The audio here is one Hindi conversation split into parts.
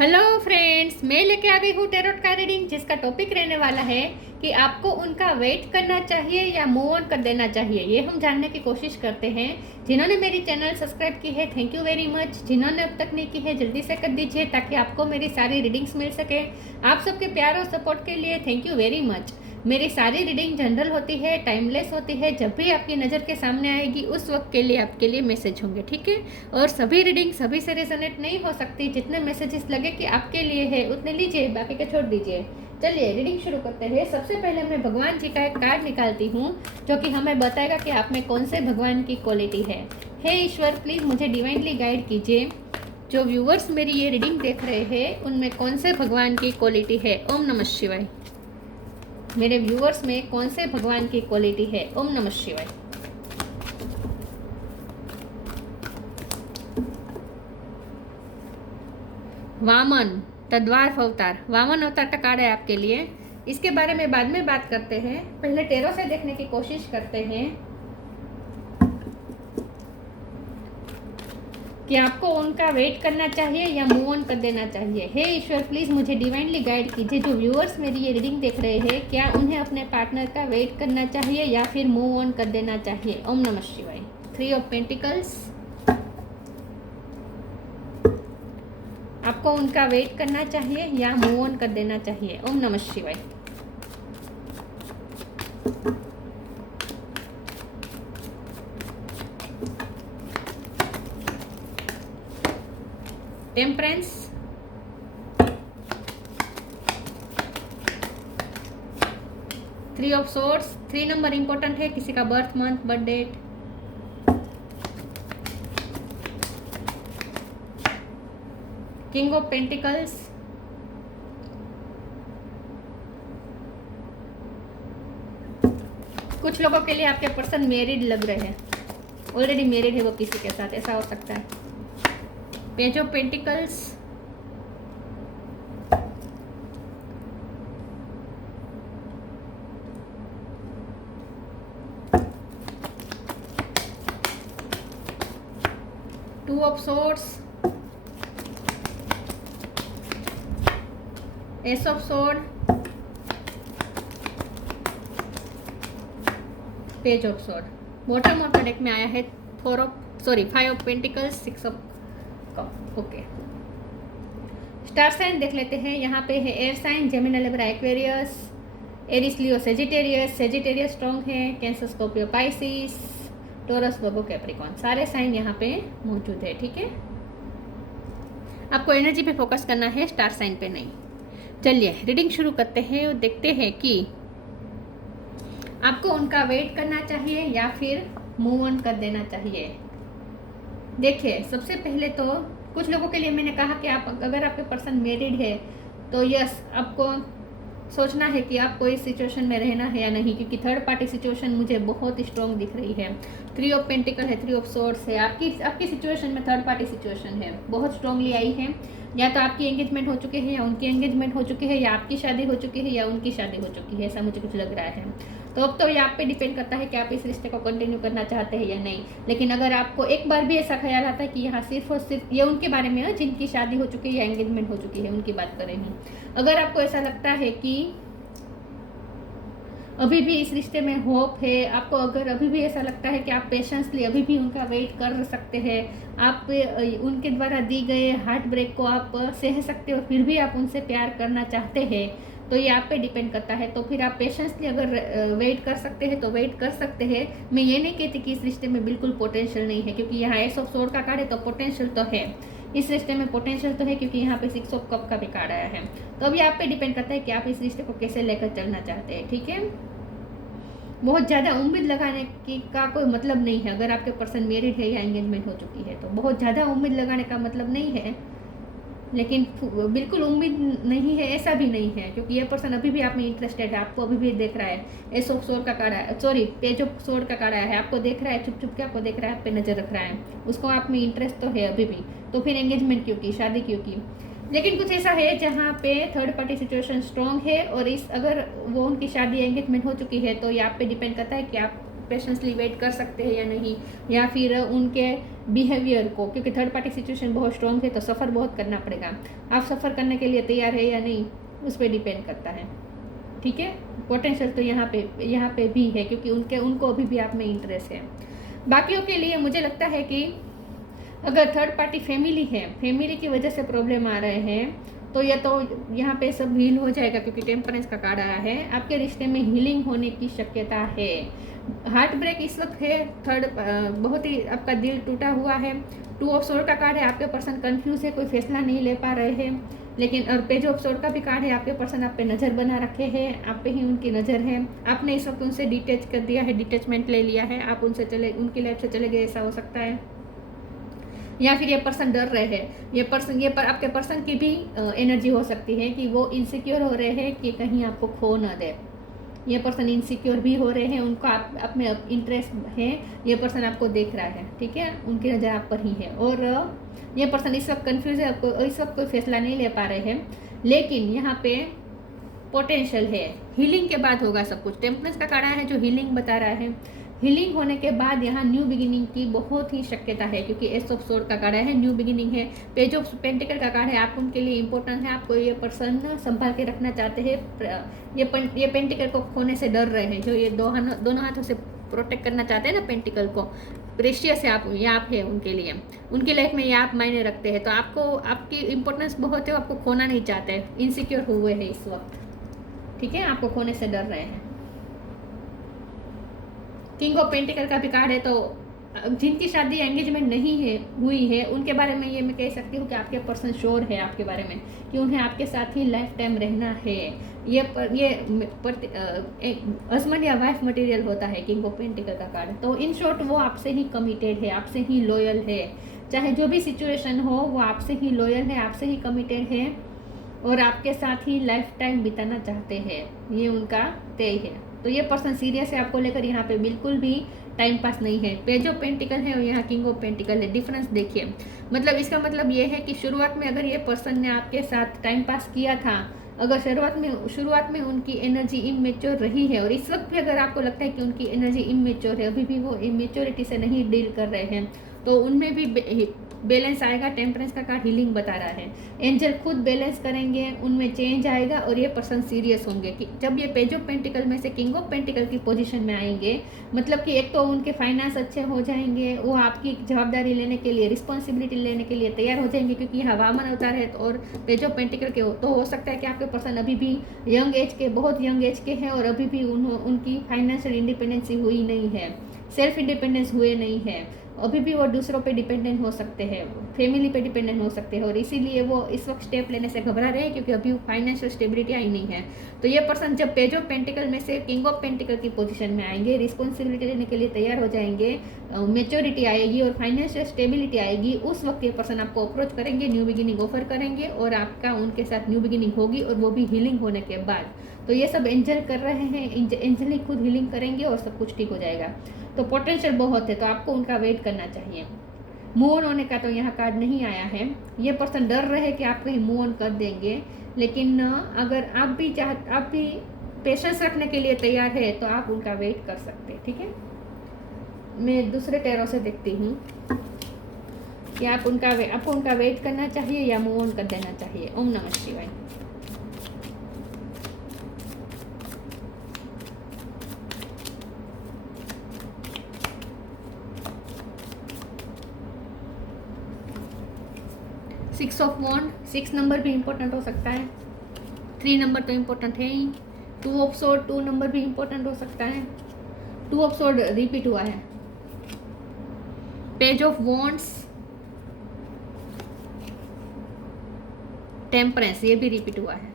हेलो फ्रेंड्स, मैं लेके आ गई हूँ टैरोट का रीडिंग, जिसका टॉपिक रहने वाला है कि आपको उनका वेट करना चाहिए या मूव ऑन कर देना चाहिए। ये हम जानने की कोशिश करते हैं। जिन्होंने मेरी चैनल सब्सक्राइब की है, थैंक यू वेरी मच। जिन्होंने अब तक नहीं की है, जल्दी से कर दीजिए ताकि आपको मेरी सारी रीडिंग्स मिल सके। आप सबके प्यार और सपोर्ट के लिए थैंक यू वेरी मच। मेरी सारी रीडिंग जनरल होती है, टाइमलेस होती है। जब भी आपकी नज़र के सामने आएगी उस वक्त के लिए आपके लिए मैसेज होंगे, ठीक है। और सभी रीडिंग सभी से रेजोनेट नहीं हो सकती। जितने मैसेजेस लगे कि आपके लिए है उतने लीजिए, बाकी के छोड़ दीजिए। चलिए रीडिंग शुरू करते हैं। सबसे पहले मैं भगवान जी का एक कार्ड निकालती हूँ जो कि हमें बताएगा कि आप में कौन से भगवान की क्वालिटी है। हे ईश्वर, प्लीज़ मुझे डिवाइनली गाइड कीजिए। जो व्यूवर्स मेरी ये रीडिंग देख रहे हैं उनमें कौन से भगवान की क्वालिटी है। ओम नमः शिवाय। मेरे व्यूअर्स में कौन से भगवान की क्वालिटी है। ओम नमः शिवाय। वामन तद्वार अवतार, वामन अवतार का कार्ड है आपके लिए। इसके बारे में बाद में बात करते हैं, पहले टेरो से देखने की कोशिश करते हैं कि आपको उनका वेट करना चाहिए या मूव ऑन कर देना चाहिए। हे ईश्वर, प्लीज़ मुझे डिवाइनली गाइड कीजिए। जो व्यूअर्स मेरी ये रीडिंग देख रहे हैं, क्या उन्हें अपने पार्टनर का वेट करना चाहिए या फिर मूव ऑन कर देना चाहिए। ओम नमः शिवाय। 3 ऑफ पेंटिकल्स, आपको उनका वेट करना चाहिए या मूव ऑन कर देना चाहिए। ओम नमः शिवाय। Temperance, 3 of swords. 3 number important है, किसी का birth month, birth date. King of pentacles, कुछ लोगों के लिए आपके पर्सन मैरिड लग रहे हैं, ऑलरेडी मैरिड है वो किसी के साथ, ऐसा हो सकता है। Page of pentacles, two of swords, ace of sword, page of sword. Bottom of the deck में आया है 5 of pentacles, 6 of cup. Okay, star sign देख लेते हैं। यहाँ पे है air sign, Gemini, Libra, Aquarius, Aries, Leo, Sagittarius. Sagittarius strong है, Cancer, Scorpio, Pisces, Taurus, Virgo, Capricorn. सारे साइन यहाँ पे मौजूद है, ठीक है। आपको एनर्जी पे फोकस करना है, स्टार साइन पे नहीं। चलिए रीडिंग शुरू करते हैं और देखते हैं कि आपको उनका वेट करना चाहिए या फिर मूव ऑन कर देना चाहिए। देखिए, सबसे पहले तो कुछ लोगों के लिए मैंने कहा कि आप अगर आपके पर्सन मैरिड है तो यस, आपको सोचना है कि आपको इस सिचुएशन में रहना है या नहीं, क्योंकि थर्ड पार्टी सिचुएशन मुझे बहुत स्ट्रॉन्ग दिख रही है। 3 ऑफ पेंटिकल है, 3 ऑफ सोर्ड्स है। आपकी सिचुएशन में थर्ड पार्टी सिचुएशन है, बहुत स्ट्रांगली आई है। या तो आपकी एंगेजमेंट हो चुकी है या उनकी एंगेजमेंट हो चुकी है, या आपकी शादी हो चुकी है या उनकी शादी हो चुकी है, ऐसा मुझे कुछ लग रहा है। तो अब तो ये आप पे डिपेंड करता है कि आप इस रिश्ते को कंटिन्यू करना चाहते हैं या नहीं। लेकिन अगर आपको एक बार भी ऐसा ख्याल आता है कि यहाँ सिर्फ और सिर्फ ये उनके बारे में है जिनकी शादी हो चुकी है या एंगेजमेंट हो चुकी है, उनकी बात कर रही हूँ। अगर आपको ऐसा लगता है कि अभी भी इस रिश्ते में होप है, आपको अगर अभी भी ऐसा लगता है कि आप पेशेंसली अभी भी उनका वेट कर सकते हैं, आप उनके द्वारा दी गए हार्ट ब्रेक को आप सह सकते हो, फिर भी आप उनसे प्यार करना चाहते हैं, तो ये आप पे डिपेंड करता है। तो फिर आप पेशेंसली अगर वेट कर सकते हैं तो वेट कर सकते हैं। मैं ये नहीं कहती कि इस रिश्ते में बिल्कुल पोटेंशियल नहीं है, क्योंकि यहाँ एस ऑफ सोर्ड का कार्ड है तो पोटेंशियल तो है, इस रिश्ते में पोटेंशियल तो है, क्योंकि यहाँ पे 6 ऑफ कप का भी कार्ड आया है। तो अभी आप पे डिपेंड करता है कि आप इस रिश्ते को कैसे लेकर चलना चाहते हैं, ठीक है। बहुत ज़्यादा उम्मीद लगाने की का कोई मतलब नहीं है। अगर आपके पर्सन मैरिड है या एंगेजमेंट हो चुकी है तो बहुत ज़्यादा उम्मीद लगाने का मतलब नहीं है, लेकिन बिल्कुल उम्मीद नहीं है ऐसा भी नहीं है, क्योंकि ये पर्सन अभी भी आप में इंटरेस्टेड है, आपको अभी भी देख रहा है। एस ऑफ सोर्ड का कार्ड है, सॉरी पेज ऑफ सोर्ड का कार्ड है, आपको देख रहा है, चुप चुप के आपको देख रहा है, आप पे नज़र रख रहा है, उसको आप में इंटरेस्ट तो है अभी भी। तो फिर एंगेजमेंट क्यों की, शादी क्यों की। लेकिन कुछ ऐसा है जहाँ पे थर्ड पार्टी सिचुएशन स्ट्रॉन्ग है, और इस अगर वो उनकी शादी एंगेजमेंट हो चुकी है तो ये आप पे डिपेंड करता है कि आप पेशेंसली वेट कर सकते हैं या नहीं, या फिर उनके बिहेवियर को, क्योंकि थर्ड पार्टी सिचुएशन बहुत स्ट्रॉन्ग है तो सफ़र बहुत करना पड़ेगा, आप सफ़र करने के लिए तैयार है या नहीं, उस पर डिपेंड करता है। ठीक है, पोटेंशियल तो यहाँ पे भी है, क्योंकि उनको अभी भी आप में इंटरेस्ट है। बाकियों के लिए मुझे लगता है कि अगर थर्ड पार्टी फैमिली है, फैमिली की वजह से प्रॉब्लम आ रहे हैं, तो या तो यहाँ पे सब हील हो जाएगा, क्योंकि टेम्परेंस का कार्ड आया है, आपके रिश्ते में हीलिंग होने की शक्यता है। हार्ट ब्रेक इस वक्त है, बहुत ही आपका दिल टूटा हुआ है। 2 ऑफ सोर्ड का कार्ड है, आपके पर्सन कंफ्यूज है, कोई फैसला नहीं ले पा रहे हैं, लेकिन और पेज ऑफ सोर्ड का भी कार्ड है, आपके पर्सन आप पे नज़र बना रखे हैं, आप पे ही उनकी नज़र है, आपने इस वक्त उनसे डिटैच कर दिया है, डिटैचमेंट ले लिया है, आप उनकी लाइफ से चले गए, ऐसा हो सकता है। या फिर ये पर्सन डर रहे हैं, आपके पर्सन की भी एनर्जी हो सकती है कि वो इनसिक्योर हो रहे हैं कि कहीं आपको खो ना दे। ये पर्सन इनसिक्योर भी हो रहे हैं, उनको आप में इंटरेस्ट है, ये पर्सन आपको देख रहा है, ठीक है, उनकी नज़र आप पर ही है। और ये पर्सन इस वक्त कंफ्यूज है, आपको इस वक्त कोई फैसला नहीं ले पा रहे हैं, लेकिन यहाँ पे पोटेंशियल है, हीलिंग के बाद होगा सब कुछ। टेम्परेंस का कार्ड है जो हीलिंग बता रहा है, हीलिंग होने के बाद यहाँ न्यू बिगिनिंग की बहुत ही शक्यता है, क्योंकि एस ऑफ सोर्ड का कार्ड है, न्यू बिगिनिंग है। पेज ऑफ पेंटिकल का कार्ड है, आप उनके लिए इंपॉर्टेंट है, आपको ये पर्सन संभाल के रखना चाहते हैं, ये पेंटिकल को खोने से डर रहे हैं, जो ये दोनों हाथों से प्रोटेक्ट करना चाहते हैं ना पेंटिकल को, प्रेशियस है आप है उनके लिए, उनकी लाइफ में ये आप मायने रखते हैं, तो आपको आपकी इंपॉर्टेंस बहुत है, आपको खोना नहीं चाहते, इनसिक्योर हुए हैं इस वक्त, ठीक है, आपको खोने से डर रहे हैं। किंग ऑफ पेंटिकल का भी कार्ड है, तो जिनकी शादी एंगेजमेंट नहीं हुई है उनके बारे में ये मैं कह सकती हूँ कि आपके पर्सन श्योर है आपके बारे में कि उन्हें आपके साथ ही लाइफ टाइम रहना है। ये हस्बैंड या वाइफ मटेरियल होता है किंग ऑफ पेंटिकल का कार्ड, तो इन शॉर्ट वो आपसे ही कमिटेड है, आपसे ही लॉयल है, चाहे जो भी सिचुएशन हो वो आपसे ही लॉयल है, आपसे ही कमिटेड है और आपके साथ ही लाइफ टाइम बिताना चाहते हैं, ये उनका तय है। तो ये पर्सन सीरियस है आपको लेकर, यहाँ पे बिल्कुल भी टाइम पास नहीं है। पेज ऑफ पेंटिकल है और यहाँ किंग ऑफ पेंटिकल है, डिफरेंस देखिए, मतलब इसका मतलब ये है कि शुरुआत में अगर ये पर्सन ने आपके साथ टाइम पास किया था, अगर शुरुआत में उनकी एनर्जी इमेच्योर रही है और इस वक्त भी अगर आपको लगता है कि उनकी एनर्जी इमेच्योर है, अभी भी वो इमेच्योरिटी से नहीं डील कर रहे हैं, तो उनमें भी बैलेंस आएगा। टेम्परेंस का कार्ड हीलिंग बता रहा है, एंजल खुद बैलेंस करेंगे, उनमें चेंज आएगा और ये पर्सन सीरियस होंगे कि जब ये पेज ऑफ पेंटिकल में से किंग ऑफ पेंटिकल की पोजीशन में आएंगे, मतलब कि एक तो उनके फाइनेंस अच्छे हो जाएंगे, वो आपकी जवाबदारी लेने के लिए, रिस्पॉन्सिबिलिटी लेने के लिए तैयार हो जाएंगे, क्योंकि यह वामन अवतार है और पेज ऑफ पेंटिकल के तो हो सकता है कि आपके पर्सन अभी भी यंग एज के, बहुत यंग एज के हैं और अभी भी उनकी फाइनेंशियल इंडिपेंडेंसी हुई नहीं है, सेल्फ इंडिपेंडेंस हुए नहीं है, अभी भी वो दूसरों पे डिपेंडेंट हो सकते हैं, फैमिली पे डिपेंडेंट हो सकते हैं और इसीलिए वो इस वक्त स्टेप लेने से घबरा रहे हैं, क्योंकि अभी फाइनेंशियल स्टेबिलिटी आई नहीं है। तो ये पर्सन जब पेज ऑफ पेंटिकल में से किंग ऑफ पेंटिकल की पोजीशन में आएंगे, रिस्पॉन्सिबिलिटी लेने के लिए तैयार हो जाएंगे, मेच्योरिटी आएगी और फाइनेंशियल स्टेबिलिटी आएगी, उस वक्त ये पर्सन आपको अप्रोच करेंगे, न्यू बिगिनिंग ऑफर करेंगे और आपका उनके साथ न्यू बिगिनिंग होगी और वो भी हीलिंग होने के बाद। तो ये सब एंजल कर रहे हैं, एंजल ही खुद हीलिंग करेंगे और सब कुछ ठीक हो जाएगा। तो पोटेंशियल बहुत है, तो आपको उनका वेट करना चाहिए। मूव ऑन होने का तो यहाँ कार्ड नहीं आया है, ये पर्सन डर रहे हैं कि आप कहीं मूव ऑन कर देंगे, लेकिन अगर आप भी पेशेंस रखने के लिए तैयार है तो आप उनका वेट कर सकते हैं, ठीक है। मैं दूसरे टैरो से देखती हूँ कि आपको उनका वेट करना चाहिए या मूव ऑन कर देना चाहिए। ओम नमः शिवाय। सिक्स ऑफ वॉन्ड, 6 नंबर भी इम्पोर्टेंट हो सकता है, 3 नंबर तो इम्पोर्टेंट है ही, 2 ऑफ सोर्ड 2 नंबर भी इम्पोर्टेंट हो सकता है, 2 ऑफ सोर्ड रिपीट हुआ है, पेज ऑफ वॉन्ड्स, टेम्परेंस ये भी रिपीट हुआ है,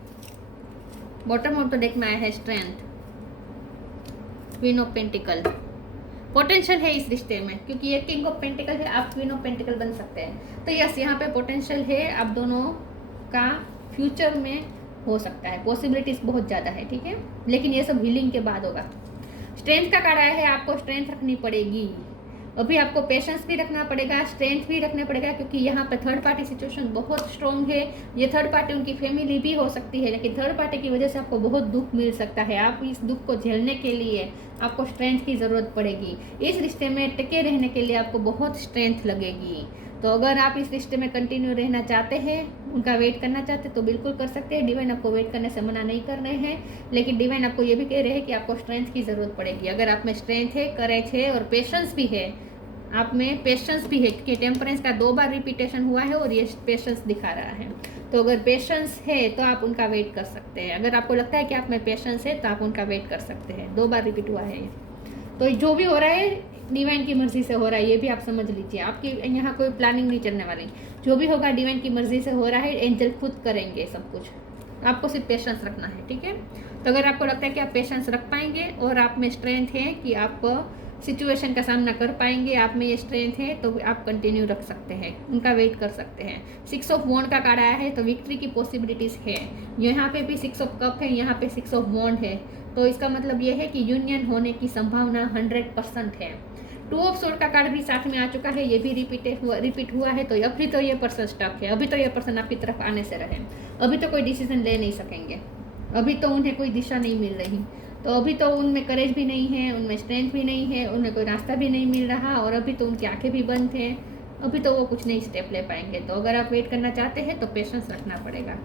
बॉटम ऑफ द डेक में आया है strength, queen of pentacle. Potential है इस रिश्ते में, क्योंकि ये किंग ऑफ पेंटिकल है, आप क्वीन ऑफ पेंटिकल बन सकते हैं। तो यस, यहाँ पे पोटेंशियल है, आप दोनों का फ्यूचर में हो सकता है, पॉसिबिलिटीज बहुत ज़्यादा है, ठीक है, लेकिन ये सब हीलिंग के बाद होगा। स्ट्रेंथ का कार्ड आया है, आपको स्ट्रेंथ रखनी पड़ेगी, अभी आपको पेशेंस भी रखना पड़ेगा, स्ट्रेंथ भी रखना पड़ेगा, क्योंकि यहाँ पे थर्ड पार्टी सिचुएशन बहुत स्ट्रॉन्ग है। ये थर्ड पार्टी उनकी फैमिली भी हो सकती है, लेकिन थर्ड पार्टी की वजह से आपको बहुत दुख मिल सकता है। आप इस दुख को झेलने के लिए आपको स्ट्रेंथ की ज़रूरत पड़ेगी। इस रिश्ते में टिके रहने के लिए आपको बहुत स्ट्रेंथ लगेगी। तो अगर आप इस रिश्ते में कंटिन्यू रहना चाहते हैं, उनका वेट करना चाहते हैं, तो बिल्कुल कर सकते हैं। डिवाइन आपको वेट करने से मना नहीं कर रहे हैं, लेकिन डिवाइन आपको ये भी कह रहे हैं कि आपको स्ट्रेंथ की ज़रूरत पड़ेगी। अगर आप में स्ट्रेंथ है, करेज है और पेशेंस भी है, आप में पेशेंस भी है, क्योंकि टेम्परेंस का 2 बार रिपीटेशन हुआ है और ये पेशेंस दिखा रहा है। तो अगर पेशेंस है तो आप उनका वेट कर सकते हैं। अगर आपको लगता है कि आप में पेशेंस है तो आप उनका वेट कर सकते हैं। 2 बार रिपीट हुआ है ये। तो जो भी हो रहा है डिवाइन की मर्जी से हो रहा है, ये भी आप समझ लीजिए। आपकी यहाँ कोई प्लानिंग नहीं चलने वाली, जो भी होगा डिवाइन की मर्जी से हो रहा है। एंजल खुद करेंगे सब कुछ, आपको सिर्फ पेशेंस रखना है, ठीक है। तो अगर आपको लगता है कि आप पेशेंस रख पाएंगे और आप में स्ट्रेंथ है कि आप सिचुएशन का सामना कर पाएंगे, आप में ये स्ट्रेंथ है, तो आप कंटिन्यू रख सकते हैं, उनका वेट कर सकते हैं। 6 ऑफ वॉन्ड का कार्ड आया है, तो विक्ट्री की पॉसिबिलिटीज़ है। यहाँ पे भी 6 ऑफ कप है, यहाँ पे 6 ऑफ वॉन्ड है, तो इसका मतलब ये है कि यूनियन होने की संभावना 100% है। 2 ऑफ सोर्ड का कार्ड भी साथ में आ चुका है, ये भी रिपीट हुआ है। तो अभी तो ये पर्सन स्टक है, अभी तो ये पर्सन आपकी तरफ आने से रहे, अभी तो कोई डिसीजन ले नहीं सकेंगे, अभी तो उन्हें कोई दिशा नहीं मिल रही। तो अभी तो उनमें करेज भी नहीं है, उनमें स्ट्रेंथ भी नहीं है, उन्हें कोई रास्ता भी नहीं मिल रहा, और अभी तो उनकी आंखें भी बंद हैं, अभी तो वो कुछ नहीं स्टेप ले पाएंगे। तो अगर आप वेट करना चाहते हैं तो पेशेंस रखना पड़ेगा।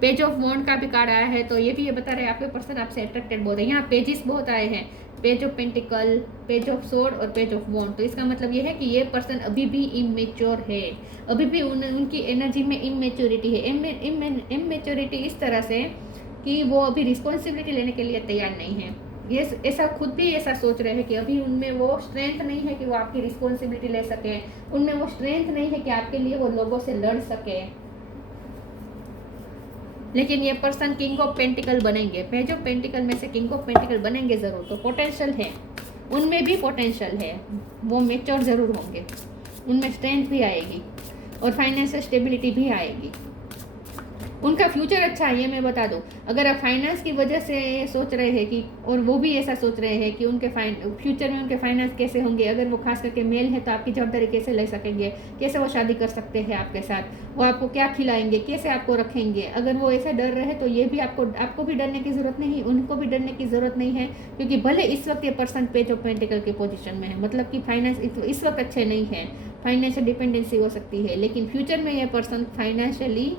पेज ऑफ वॉन्ड का भी कार्ड आया है, तो ये भी ये बता रहे हैं आपके पर्सन आपसे अट्रैक्टेड बहुत है। यहाँ पेजेस बहुत आए हैं, page of pentacle, page of sword और पेज ऑफ वॉन्ड। तो इसका मतलब ये है कि ये पर्सन अभी भी इमेच्योर है, अभी भी उनकी एनर्जी में इमेच्योरिटी है। इमेच्योरिटी इस तरह से कि वो अभी रिस्पॉन्सिबिलिटी लेने के लिए तैयार नहीं है। ये ऐसा खुद भी ऐसा सोच रहे हैं कि अभी उनमें वो स्ट्रेंथ नहीं है कि वो आपकी रिस्पॉन्सिबिलिटी ले सके, उनमें वो स्ट्रेंथ नहीं है कि आपके लिए वो लोगों से लड़ सके। लेकिन ये पर्सन किंग ऑफ पेंटिकल बनेंगे, पेज ऑफ पेंटिकल में से किंग ऑफ पेंटिकल बनेंगे ज़रूर। तो पोटेंशियल है, उनमें भी पोटेंशियल है, वो मेच्योर ज़रूर होंगे, उनमें स्ट्रेंथ भी आएगी और फाइनेंशियल स्टेबिलिटी भी आएगी। उनका फ्यूचर अच्छा है, ये मैं बता दूं। अगर आप फाइनेंस की वजह से सोच रहे हैं कि, और वो भी ऐसा सोच रहे हैं कि उनके फ्यूचर में उनके फाइनेंस कैसे होंगे, अगर वो खास करके मेल है तो आपकी जवाबदारी कैसे ले सकेंगे, कैसे वो शादी कर सकते हैं आपके साथ, वो आपको क्या खिलाएंगे, कैसे आपको रखेंगे, अगर वो ऐसे डर रहे तो ये भी आपको भी डरने की ज़रूरत नहीं, उनको भी डरने की ज़रूरत नहीं है। क्योंकि भले इस वक्त ये पर्सन पेज ऑफ पेंटिकल के पोजिशन में है, मतलब कि फाइनेंस इस वक्त अच्छे नहीं है, फाइनेंशियल डिपेंडेंसी हो सकती है, लेकिन फ्यूचर में ये पर्सन फाइनेंशियली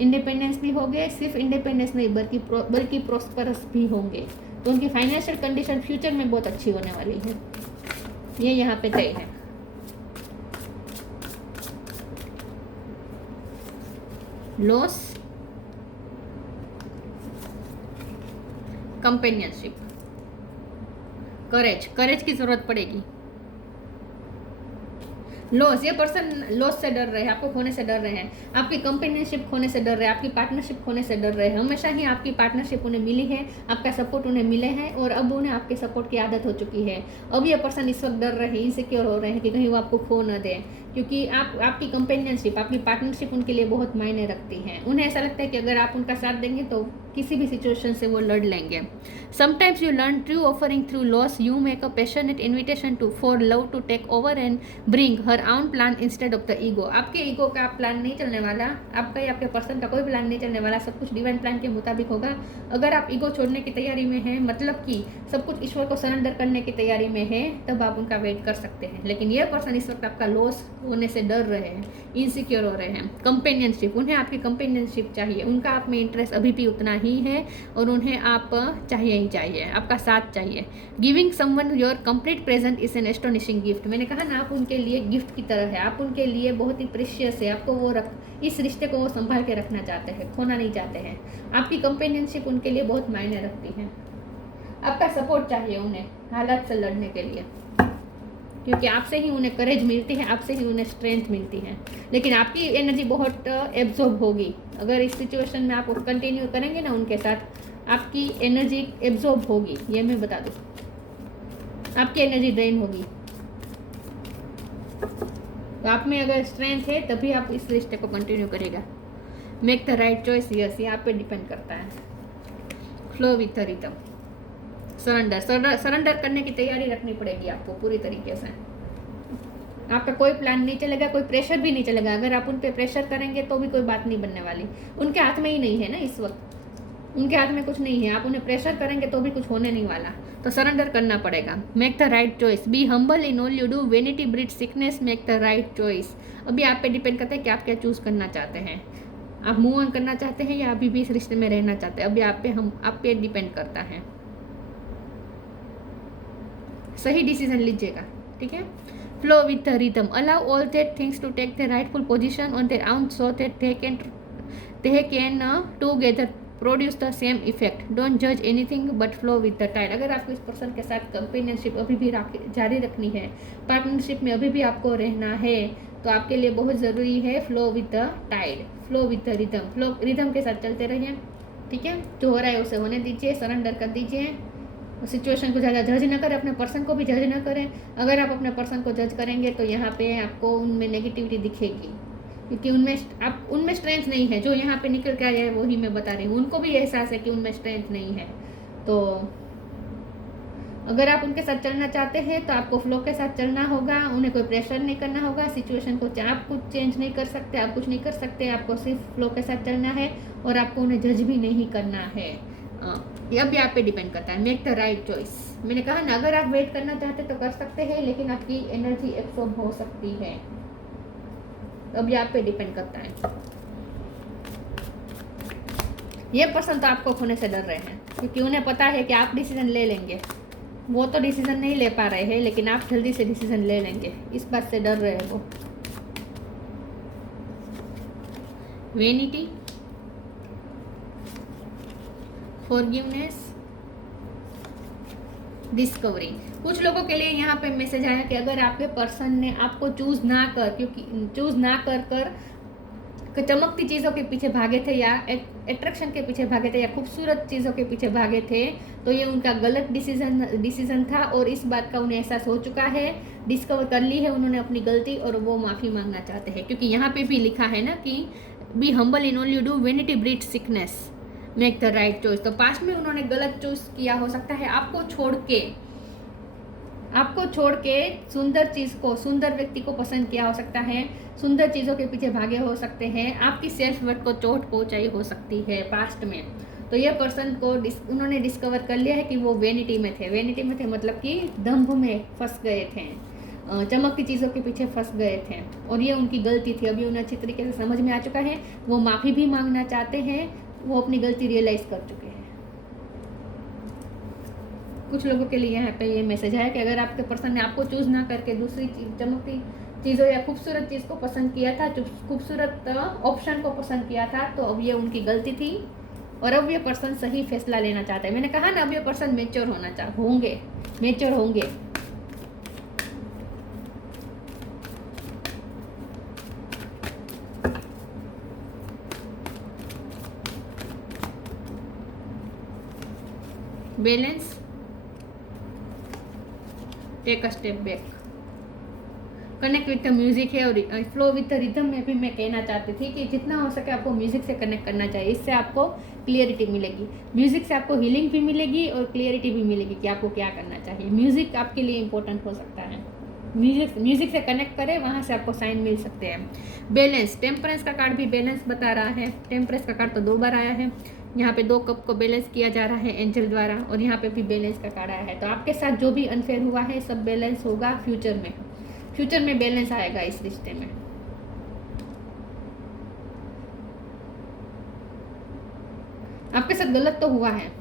इंडिपेंडेंस भी होंगे। सिर्फ इंडिपेंडेंस नहीं बल्कि प्रॉस्परस भी होंगे। तो उनकी फाइनेंशियल कंडीशन फ्यूचर में बहुत अच्छी होने वाली है, ये यहाँ पे तय है। लॉस, कंपेनियनशिप, करेज की जरूरत पड़ेगी। लॉस, ये पर्सन लॉस से डर रहे हैं, आपको खोने से डर रहे हैं, आपकी कंपेनियनशिप खोने से डर रहे हैं, आपकी पार्टनरशिप खोने से डर रहे हैं। हमेशा ही आपकी पार्टनरशिप उन्हें मिली है, आपका सपोर्ट उन्हें मिले हैं, और अब उन्हें आपके सपोर्ट की आदत हो चुकी है। अब ये पर्सन इस वक्त डर रहे हैं, इनसिक्योर हो रहे हैं कि कहीं वो आपको खो न दें, क्योंकि आपकी कंपेनियनशिप, आपकी पार्टनरशिप उनके लिए बहुत मायने रखती है। उन्हें ऐसा लगता है कि अगर आप उनका साथ देंगे तो किसी भी सिचुएशन से वो लड़ लेंगे। Sometimes you learn true offering through loss, you make a passionate invitation for love to take over and bring her own plan instead of the ego. आपके ईगो का प्लान नहीं चलने वाला, आपका या आपके पर्सन का कोई प्लान नहीं चलने वाला, सब कुछ डिवाइन प्लान के मुताबिक होगा। अगर आप ईगो छोड़ने की तैयारी में हैं, मतलब कि सब कुछ ईश्वर को सरेंडर करने की तैयारी में है, तब आप उनका वेट कर सकते हैं। लेकिन यह पर्सन इस वक्त आपका लॉस होने से डर रहे हैं, इनसिक्योर हो रहे हैं। कंपेनियनशिप, उन्हें आपकी कंपेनियनशिप चाहिए, उनका आप में इंटरेस्ट अभी भी उतना ही है, और उन्हें आप चाहिए ही चाहिए, आपका साथ चाहिए। Giving someone your complete present is an astonishing gift. मैंने कहा ना, आप उनके लिए गिफ्ट की तरह है, आप उनके लिए बहुत ही प्रेशियस है, आपको वो इस रिश्ते को वो संभाल के रखना चाहते हैं, खोना नहीं चाहते हैं। आपकी कंपेनियनशिप उनके लिए बहुत मायने रखती है, आपका सपोर्ट चाहिए उन्हें हालात से लड़ने के लिए, क्योंकि आपसे ही उन्हें करेज मिलती है, आपसे ही उन्हें स्ट्रेंथ मिलती है। लेकिन आपकी एनर्जी बहुत एब्जॉर्ब होगी, अगर इस सिचुएशन में आप कंटिन्यू करेंगे ना उनके साथ, आपकी एनर्जी एब्जॉर्ब होगी, ये मैं बता दूँ, आपकी एनर्जी ड्रेन होगी। तो आप में अगर स्ट्रेंथ है तभी आप इस रिश्ते को कंटिन्यू करेगा। Make the right choice, yes, ये आप पे डिपेंड करता है। Flow with the rhythm, surrender करने की तैयारी रखनी पड़ेगी आपको पूरी तरीके से। आपका कोई प्लान नहीं चलेगा, कोई प्रेशर भी नहीं चलेगा। अगर आप उन पे प्रेशर करेंगे तो भी कोई बात नहीं बनने वाली। उनके हाथ में ही नहीं है ना इस वक्त, उनके हाथ में कुछ नहीं है। आप उन्हें प्रेशर करेंगे तो भी कुछ होने नहीं वाला, तो सरेंडर करना पड़ेगा। Make the right choice, be humble in all you do, vanity breed sickness, make the right choice. अभी आप पे डिपेंड करता है कि आप क्या चूज़ करना चाहते हैं। आप मूव ऑन करना चाहते हैं या अभी भी इस रिश्ते में रहना चाहते हैं, अभी आप पे डिपेंड करता है। सही डिसीजन लीजिएगा, ठीक है। Flow with the rhythm, allow all that things to take the rightful position on their own so that they can together produce the same effect. Don't जज anything but flow with the tide. अगर आपको इस पर्सन के साथ कंपेनियनशिप अभी भी जारी रखनी है, पार्टनरशिप में अभी भी आपको रहना है, तो आपके लिए बहुत ज़रूरी है flow with the tide, flow with the rhythm. Flow rhythm के साथ चलते रहिए, ठीक है। जो हो रहा है उसे होने दीजिए, सरेंडर कर दीजिए। सिचुएशन को ज़्यादा जज न करें, अपने पर्सन को भी जज न करें। अगर आप अपने पर्सन को जज करेंगे तो यहाँ पे आपको उनमें नेगेटिविटी दिखेगी, क्योंकि उनमें स्ट्रेंथ नहीं है। जो यहाँ पे निकल के आया है वही मैं बता रही हूँ, उनको भी एहसास है कि उनमें स्ट्रेंथ नहीं है। तो अगर आप उनके साथ चलना चाहते हैं तो आपको फ्लो के साथ चलना होगा, उन्हें कोई प्रेशर नहीं करना होगा। सिचुएशन को आप कुछ चेंज नहीं कर सकते, आप कुछ नहीं कर सकते, आपको सिर्फ फ्लो के साथ चलना है और आपको उन्हें जज भी नहीं करना है। ये भी आप पे डिपेंड करता है। मेक द राइट चॉइस, मैंने कहा ना, अगर आप वेट करना चाहते तो कर सकते हैं, लेकिन आपकी एनर्जी एब्सॉर्ब हो सकती है। अभी आप पे डिपेंड करता है। ये पर्सन तो आपको खोने से डर रहे हैं, क्योंकि उन्हें पता है कि आप डिसीजन ले लेंगे। वो तो डिसीजन नहीं ले पा रहे हैं, लेकिन आप जल्दी से डिसीजन ले लेंगे, इस बात से डर रहे हैं वो। Vanity, forgiveness, discovery. कुछ लोगों के लिए यहाँ पे मैसेज आया कि अगर आपके पर्सन ने आपको चूज ना कर चमकती चीज़ों के पीछे भागे थे या अट्रैक्शन के पीछे भागे थे या खूबसूरत चीज़ों के पीछे भागे थे, तो ये उनका गलत डिसीजन था और इस बात का उन्हें एहसास हो चुका है। डिस्कवर कर ली है उन्होंने अपनी गलती और वो माफ़ी मांगना चाहते हैं, क्योंकि यहाँ पे भी लिखा है ना कि be humble in all you do, vanity breed sickness, make the right choice. तो पास्ट में उन्होंने गलत चूज किया हो सकता है, आपको छोड़ के सुंदर चीज़ को, सुंदर व्यक्ति को पसंद किया हो सकता है, सुंदर चीज़ों के पीछे भागे हो सकते हैं, आपकी सेल्फ वर्थ को चोट पहुंचाई हो सकती है पास्ट में। तो ये पर्सन को उन्होंने डिस्कवर कर लिया है कि वो वेनिटी में थे मतलब कि दंभ में फंस गए थे, चमकती चीज़ों के पीछे फंस गए थे और ये उनकी गलती थी। अभी उन्हें अच्छी तरीके से समझ में आ चुका है, वो माफ़ी भी मांगना चाहते हैं, वो अपनी गलती रियलाइज़ कर चुके हैं। कुछ लोगों के लिए यहाँ पे ये मैसेज है कि अगर आपके पर्सन ने आपको चूज़ ना करके दूसरी चमकती चीज़ों या खूबसूरत चीज़ को पसंद किया था, खूबसूरत ऑप्शन को पसंद किया था, तो अब ये उनकी गलती थी और अब ये पर्सन सही फैसला लेना चाहते हैं। मैंने कहा ना, अब ये पर्सन मैच्योर होंगे। Balance, take a step back, connect with the music है और फ्लो विथ द रिदम में भी मैं कहना चाहती थी कि जितना हो सके आपको म्यूजिक से कनेक्ट करना चाहिए। इससे आपको क्लियरिटी मिलेगी, म्यूजिक से आपको हीलिंग भी मिलेगी और क्लियरिटी भी मिलेगी कि आपको क्या करना चाहिए। म्यूजिक आपके लिए इंपॉर्टेंट हो सकता है, म्यूजिक से कनेक्ट करें, वहाँ से आपको साइन मिल सकते हैं। बैलेंस, टेम्परेंस का कार्ड भी बैलेंस बता रहा है। टेम्परेंस का कार्ड तो 2 बार आया है, यहाँ पे 2 कप को बैलेंस किया जा रहा है एंजल द्वारा और यहाँ पे भी बैलेंस का कार्ड आया है। तो आपके साथ जो भी अनफेयर हुआ है सब बैलेंस होगा फ्यूचर में बैलेंस आएगा इस रिश्ते में। आपके साथ गलत तो हुआ है,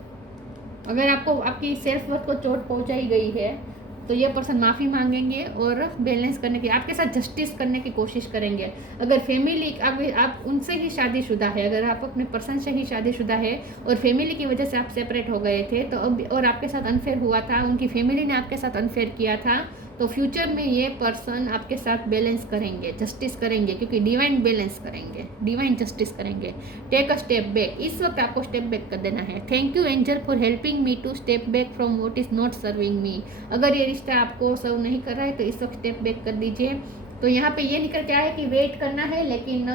अगर आपको आपकी सेल्फ वर्थ को चोट पहुंचाई गई है तो ये पर्सन माफ़ी मांगेंगे और बैलेंस करने की, आपके साथ जस्टिस करने की कोशिश करेंगे। अगर फैमिली आप उनसे ही शादीशुदा है, अगर आप अपने पर्सन से ही शादीशुदा है और फैमिली की वजह से आप सेपरेट हो गए थे तो अब और आपके साथ अनफेयर हुआ था, उनकी फैमिली ने आपके साथ अनफेयर किया था, तो फ्यूचर में ये पर्सन आपके साथ बैलेंस करेंगे, जस्टिस करेंगे, क्योंकि डिवाइन बैलेंस करेंगे, डिवाइन जस्टिस करेंगे। टेक अ स्टेप बैक, इस वक्त आपको स्टेप बैक कर देना है। Thank you angel for helping me to step back from what is not serving me. अगर ये रिश्ता आपको सर्व नहीं कर रहा है तो इस वक्त स्टेप बैक कर दीजिए। तो यहाँ पे ये निकल के आया है कि वेट करना है, लेकिन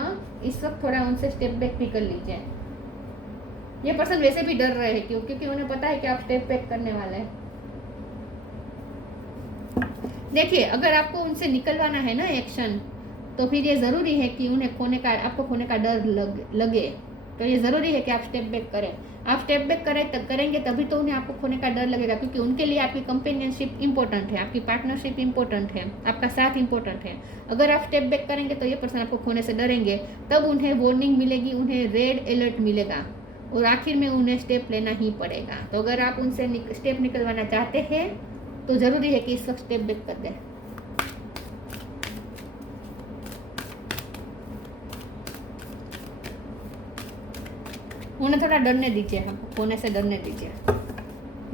इस वक्त थोड़ा उनसे स्टेप बैक भी कर लीजिए। ये पर्सन वैसे भी डर रहे हैं क्योंकि उन्हें पता है कि आप स्टेप बैक करने वाले हैं। देखिए, अगर आपको उनसे निकलवाना है ना एक्शन, तो फिर ये ज़रूरी है कि उन्हें आपको खोने का डर लगे। तो ये ज़रूरी है कि आप स्टेप बैक करें। आप स्टेप बैक करेंगे तभी तो उन्हें आपको खोने का डर लगेगा, क्योंकि उनके लिए आपकी कंपेनियनशिप इंपॉर्टेंट है, आपकी पार्टनरशिप इंपॉर्टेंट है, आपका साथ इंपॉर्टेंट है। अगर आप स्टेप बैक करेंगे तो ये पर्सन आपको खोने से डरेंगे, तब उन्हें वार्निंग मिलेगी, उन्हें रेड अलर्ट मिलेगा और आखिर में उन्हें स्टेप लेना ही पड़ेगा। तो अगर आप उनसे स्टेप निकलवाना चाहते हैं तो ज़रूरी है कि इस वक्त स्टेप बैक कर दें। उन्हें थोड़ा डरने दीजिए, आपको खोने से डरने दीजिए,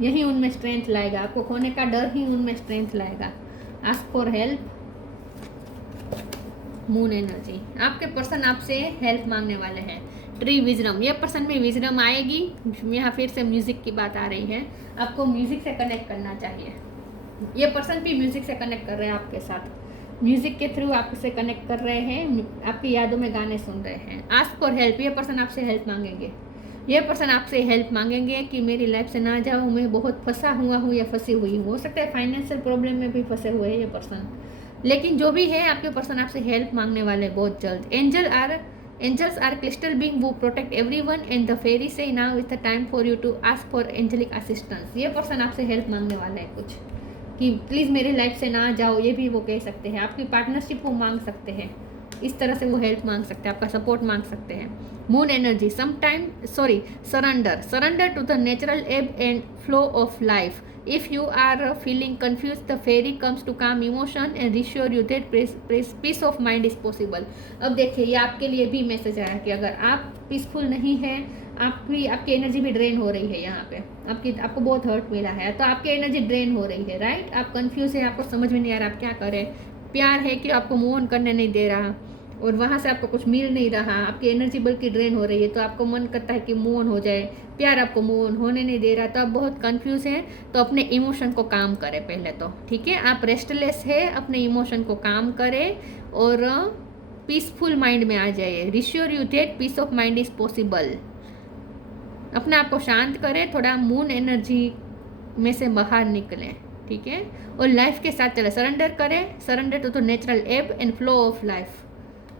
यही उनमें स्ट्रेंथ लाएगा, आपको खोने का डर ही उनमें स्ट्रेंथ लाएगा। Ask for help, moon energy, आपके पर्सन आपसे हेल्प मांगने वाले हैं। ट्री विजडम, ये पर्सन में विजडम आएगी। यहाँ फिर से म्यूजिक की बात आ रही है, आपको म्यूजिक से कनेक्ट करना चाहिए। ये पर्सन भी म्यूजिक से कनेक्ट कर रहे हैं आपके साथ, म्यूजिक के थ्रू आपसे कनेक्ट कर रहे हैं, आपकी यादों में गाने सुन रहे हैं। आस्क फॉर हेल्प, ये पर्सन आपसे हेल्प मांगेंगे। ये पर्सन आपसे हेल्प मांगेंगे कि मेरी लाइफ से ना जाऊँ, मैं बहुत फंसा हुआ हूँ या फंसी हुई हूँ। हो सकता है फाइनेंशियल प्रॉब्लम में भी फंसे हुए हैं ये पर्सन, लेकिन जो भी है आपके पर्सन आपसे हेल्प मांगने वाले बहुत जल्द। एंजल्स आर क्रिस्टल बीइंग वो protect everyone and the fairy से now is the time for you to ask for angelic assistance. ये पर्सन आपसे हेल्प मांगने वाला है कुछ, कि प्लीज़ मेरी लाइफ से ना जाओ, ये भी वो कह सकते हैं। आपकी पार्टनरशिप वो मांग सकते हैं, इस तरह से वो हेल्प मांग सकते हैं, आपका सपोर्ट मांग सकते हैं। Moon energy, surrender to the natural ebb and flow of life. If you are feeling confuse, the fairy comes to calm emotion and reassure you that peace of mind is possible. अब देखिए, ये आपके लिए भी मैसेज आया कि अगर आप पीसफुल नहीं है, आपकी एनर्जी भी ड्रेन हो रही है, यहाँ पे आपको बहुत हर्ट मिला है, तो आपकी एनर्जी ड्रेन हो रही है, राइट। आप कंफ्यूज है, आपको समझ में नहीं आ रहा आप क्या करें। प्यार है कि आपको मूव ऑन करने नहीं दे रहा, और वहाँ से आपको कुछ मिल नहीं रहा, आपकी एनर्जी बल्कि ड्रेन हो रही है, तो आपको मन करता है कि मूव ऑन हो जाए। प्यार आपको मूव ऑन होने नहीं दे रहा, तो आप बहुत कंफ्यूज हैं। तो अपने इमोशन को काम करें पहले तो, ठीक है। आप रेस्टलेस है, अपने इमोशन को काम करें और पीसफुल माइंड में आ जाइए। Reassure you that peace of mind is possible. अपने आप को शांत करें, थोड़ा मून एनर्जी में से बाहर निकलें, ठीक है, और लाइफ के साथ चले। सरेंडर करें, surrender to the natural ebb and flow of life.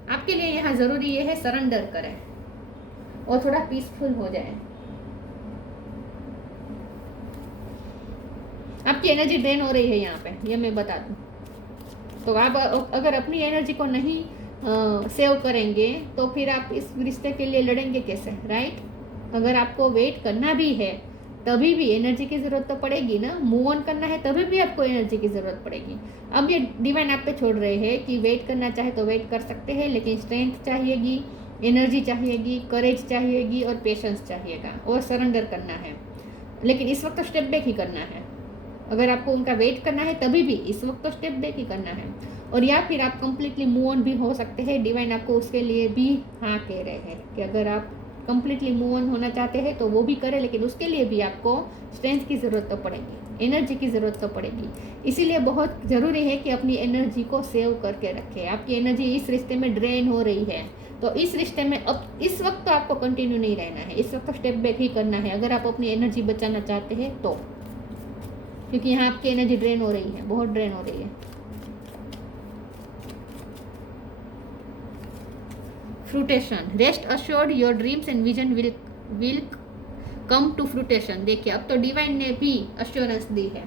आपके लिए यहाँ ज़रूरी ये है सरेंडर करें और थोड़ा पीसफुल हो जाए। आपकी एनर्जी ड्रेन हो रही है यहाँ पे, ये मैं बता दूँ। तो आप अगर अपनी एनर्जी को नहीं सेव करेंगे तो फिर आप इस रिश्ते के लिए लड़ेंगे कैसे, राइट। अगर आपको वेट करना भी है तभी भी एनर्जी की ज़रूरत तो पड़ेगी ना, मूव ऑन करना है तभी भी आपको एनर्जी की ज़रूरत पड़ेगी। अब ये डिवाइन आप पे छोड़ रहे हैं कि वेट करना चाहे तो वेट कर सकते हैं, लेकिन स्ट्रेंथ चाहिएगी, एनर्जी चाहिएगी, करेज चाहिएगी और पेशेंस चाहिएगा, और सरेंडर करना है। लेकिन इस वक्त तो स्टेप बैक ही करना है। अगर आपको उनका वेट करना है तभी भी इस वक्त तो स्टेप बैक ही करना है, और या फिर आप कंप्लीटली मूव ऑन भी हो सकते हैं। डिवाइन आपको उसके लिए भी हाँ कह रहे हैं कि अगर आप कंप्लीटली मूव ऑन होना चाहते हैं तो वो भी करें, लेकिन उसके लिए भी आपको स्ट्रेंथ की ज़रूरत तो पड़ेगी, एनर्जी की ज़रूरत तो पड़ेगी। इसीलिए बहुत ज़रूरी है कि अपनी एनर्जी को सेव करके रखें। आपकी एनर्जी इस रिश्ते में ड्रेन हो रही है, तो इस रिश्ते में अब इस वक्त तो आपको कंटिन्यू नहीं रहना है, इस वक्त तो स्टेप बैक ही करना है अगर आप अपनी एनर्जी बचाना चाहते हैं तो, क्योंकि यहाँ आपकी एनर्जी ड्रेन हो रही है, बहुत ड्रेन हो रही है। Fruition, rest assured your dreams and vision will come to fruition. देखिए, अब तो डिवाइन ने भी अश्योरेंस दी है,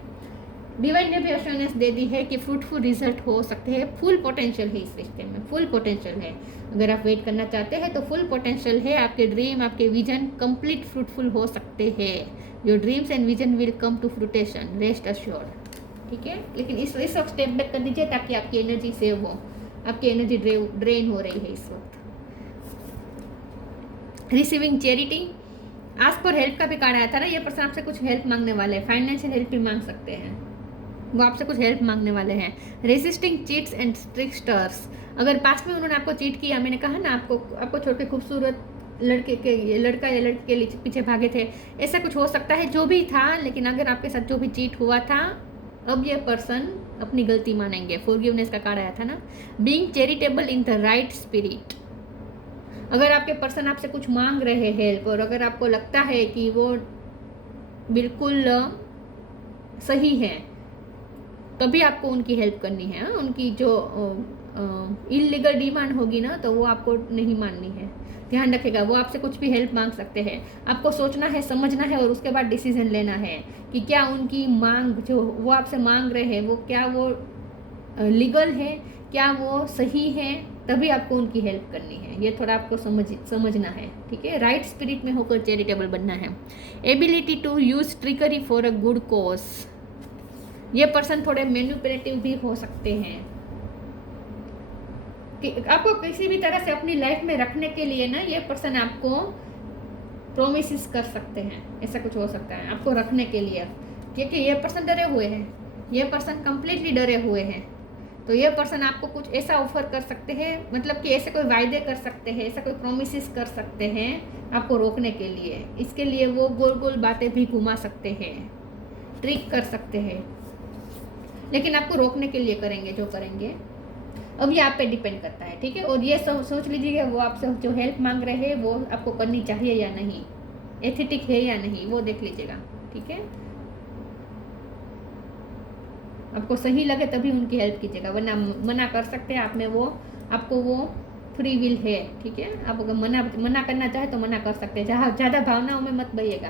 डिवाइन ने भी अश्योरेंस दे दी है कि फ्रूटफुल रिजल्ट हो सकते हैं। फुल पोटेंशियल है इस रिश्ते में, फुल पोटेंशियल है। अगर आप वेट करना चाहते हैं तो फुल पोटेंशियल है, आपके ड्रीम, आपके विजन कंप्लीट फ्रूटफुल हो सकते हैं। Your dreams and vision will come to fruition, rest assured, ठीक है। लेकिन इस वक्त स्टेप बैक कर दीजिए ताकि आपकी एनर्जी सेव हो, आपकी एनर्जी ड्रेन हो रही है इस वक्त। Receiving charity, ask for help का भी कार्ड आया था ना, ये पर्सन आपसे कुछ हेल्प मांगने वाले हैं, फाइनेंशियल हेल्प भी मांग सकते हैं, वो आपसे कुछ हेल्प मांगने वाले हैं। रेसिस्टिंग चीट्स एंड ट्रिकस्टर्स, अगर पास में उन्होंने आपको चीट किया, मैंने कहा ना आपको छोड़ के खूबसूरत लड़का या लड़की के पीछे भागे थे, ऐसा कुछ हो सकता है जो भी था। लेकिन अगर आपके साथ जो भी चीट हुआ था, अब ये पर्सन अपनी गलती मानेंगे। फॉरगिवनेस का कार्ड आया था ना। Being charitable in the right spirit, अगर आपके पर्सन आपसे कुछ मांग रहे हैं हेल्प, और अगर आपको लगता है कि वो बिल्कुल सही है, तभी आपको उनकी हेल्प करनी है। उनकी जो इलीगल डिमांड होगी ना, तो वो आपको नहीं माननी है। ध्यान रखिएगा, वो आपसे कुछ भी हेल्प मांग सकते हैं। आपको सोचना है, समझना है और उसके बाद डिसीजन लेना है कि क्या उनकी मांग जो वो आपसे मांग रहे हैं वो क्या वो लीगल है, क्या वो सही है, तभी आपको उनकी हेल्प करनी है। ये थोड़ा आपको समझना है, ठीक है। राइट स्पिरिट में होकर चैरिटेबल बनना है। Ability to use trickery for a good cause. ये पर्सन थोड़े मैनिपुलेटिव भी हो सकते हैं कि आपको किसी भी तरह से अपनी लाइफ में रखने के लिए ना, ये पर्सन आपको प्रोमिस कर सकते हैं। ऐसा कुछ हो सकता है आपको रखने के लिए, क्योंकि ये पर्सन डरे हुए हैं, ये पर्सन कंप्लीटली डरे हुए हैं। तो ये पर्सन आपको कुछ ऐसा ऑफर कर सकते हैं, मतलब कि ऐसे कोई वायदे कर सकते हैं, ऐसा कोई प्रोमिस कर सकते हैं आपको रोकने के लिए। इसके लिए वो गोल गोल बातें भी घुमा सकते हैं, ट्रिक कर सकते हैं, लेकिन आपको रोकने के लिए करेंगे जो करेंगे। अब ये आप पे डिपेंड करता है, ठीक है। और ये सोच लीजिएगा वो आपसे जो हेल्प मांग रहे हैं वो आपको करनी चाहिए या नहीं, एथिटिक है या नहीं, वो देख लीजिएगा, ठीक है। आपको सही लगे तभी उनकी हेल्प कीजिएगा, वरना मना कर सकते हैं आप में, वो आपको वो फ्री विल है, ठीक है। आप अगर मना करना चाहे तो मना कर सकते हैं, ज़्यादा भावनाओं में मत बहिएगा,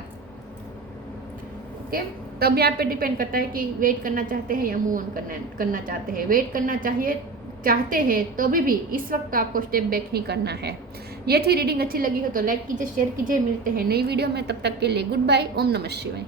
ओके। तब यहाँ पे डिपेंड करता है कि वेट करना चाहते हैं या मूव ऑन करना चाहते हैं। वेट करना चाहते हैं तो भी इस वक्त आपको स्टेप बैक ही करना है। ये थी रीडिंग। अच्छी लगी हो तो लाइक कीजिए, शेयर कीजिए। मिलते हैं नई वीडियो में, तब तक के लिए गुड बाय। ओम नमः शिवाय।